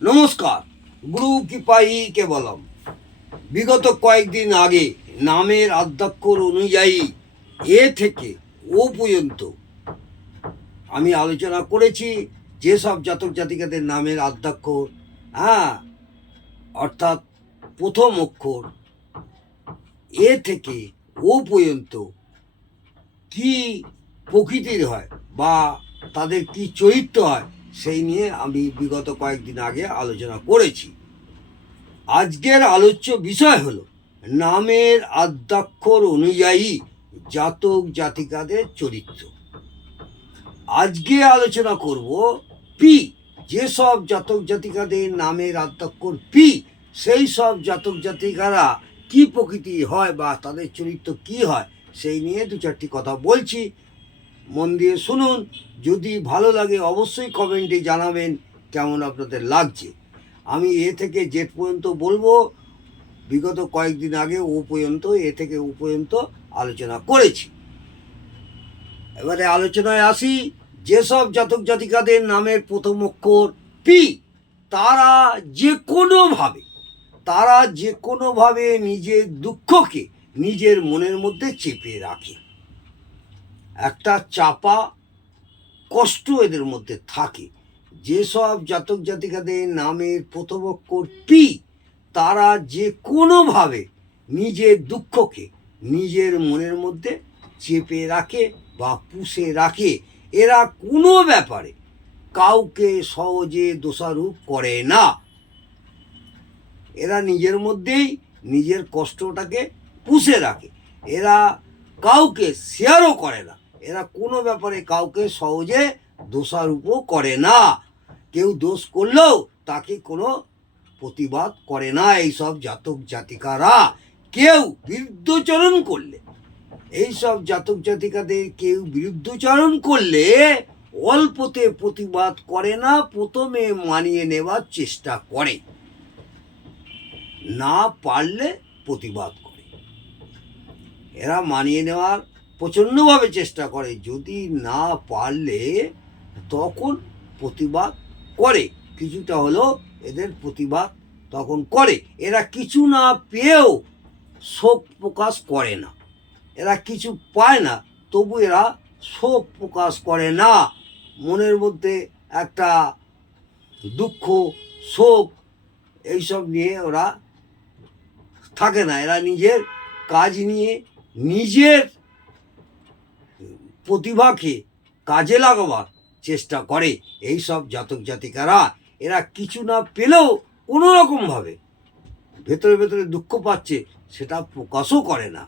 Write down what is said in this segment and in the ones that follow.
নমস্কার, গুরু কৃপাই কেবলম। বিগত কয়েকদিন আগে নামের আধ্যক্ষর অনুযায়ী এ থেকে ও পর্যন্ত আমি আলোচনা করেছি যেসব জাতক জাতিকাদের নামের আধ্যক্ষর হ্যাঁ অর্থাৎ প্রথম অক্ষর এ থেকে ও পর্যন্ত কি প্রকৃতির হয় বা তাদের কি চরিত্র হয় সেই নিয়ে আমি বিগত কয়েকদিন আগে আলোচনা করেছি। আজকের আলোচ্য বিষয় হলো, নামের আদ্যাক্ষর অনুযায়ী জাতক জাতিকাদের চরিত্র। আজকে আলোচনা করব পি, যেসব জাতক জাতিকাদের নামের আদ্যাক্ষর পি, সেই সব জাতক জাতিকারা কি প্রকৃতি হয় বা তাদের চরিত্র কি হয়, সেই নিয়ে দু চারটি কথা বলছি। মন দিয়ে শুনুন। যদি ভালো লাগে অবশ্যই কমেন্টে জানাবেন কেমন আপনাদের লাগছে। আমি এ থেকে জেড পর্যন্ত বলব, বিগত কয়েকদিন আগে ও পর্যন্ত, এ থেকে ও পর্যন্ত আলোচনা করেছি। এবারে আলোচনায় আসি, যেসব জাতক জাতিকাদের নামের প্রথম অক্ষর পি তারা যে কোনোভাবে তারা যে কোনোভাবে নিজের দুঃখকে নিজের মনের মধ্যে চেপে রাখে। একটা চাপা কষ্ট এদের মধ্যে থাকে। যেসব জাতক জাতিকাদের নামের প্রথম অক্ষর পি, তারা যে কোনোভাবে নিজের দুঃখকে নিজের মনের মধ্যে চেপে রাখে বা পুষে রাখে, এরা কোনো ব্যাপারে কাউকে সহজে দোষারোপ করে না। এরা নিজের মধ্যেই নিজের কষ্টটাকে পুষে রাখে। এরা কাউকে শেয়ারও করে না। এরা কোনো ব্যাপারে কাউকে সহজে দোষারোপও করে না। কেউ দোষ করলেও তাকে কোনো প্রতিবাদ করে না এইসব জাতক জাতিকারা। কেউ বিরুদ্ধচরণ করলে, এইসব জাতক জাতিকাদের কেউ বিরুদ্ধচরণ করলে অল্পতে প্রতিবাদ করে না, প্রথমে মানিয়ে নেওয়ার চেষ্টা করে। না পারলে প্রতিবাদ করে। এরা মানিয়ে নেওয়ার প্রচণ্ডভাবে চেষ্টা করে। যদি না পারলে তখন প্রতিবাদ করে। কিছুটা হলেও এদের প্রতিবাদ তখন করে। এরা কিছু না পেয়েও শোক প্রকাশ করে না। এরা কিছু পায় না, তবু এরা শোক প্রকাশ করে না। মনের মধ্যে একটা দুঃখ, শোক এইসব নিয়ে ওরা থাকে না। এরা নিজের কাজ নিয়ে নিজের প্রতিভাকে কাজে লাগাবার চেষ্টা করে। এই সব জাতক জাতিকারা, এরা কিছু না পেলেও কোনো রকমভাবে ভেতরে ভেতরে দুঃখ পাচ্ছে, সেটা প্রকাশও করে না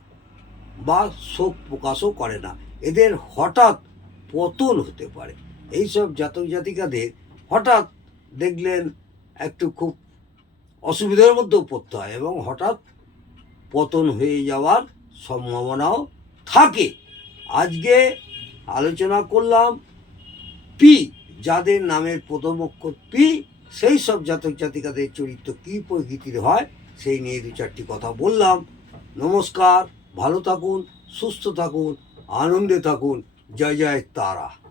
বা শোক প্রকাশও করে না। এদের হঠাৎ পতন হতে পারে। এই সব জাতক জাতিকাদের হঠাৎ দেখলেন একটু খুব অসুবিধার মধ্যেও পড়তে হয় এবং হঠাৎ পতন হয়ে যাওয়ার সম্ভাবনাও থাকে। আজকে আলোচনা করলাম পি, যাদের নামের প্রথম অক্ষর পি, সেই সব জাতক জাতিকাদের চরিত্র কী প্রকৃতির হয়, সেই নিয়ে দু চারটি কথা বললাম। নমস্কার, ভালো থাকুন, সুস্থ থাকুন, আনন্দে থাকুন। জয় জয় তারা।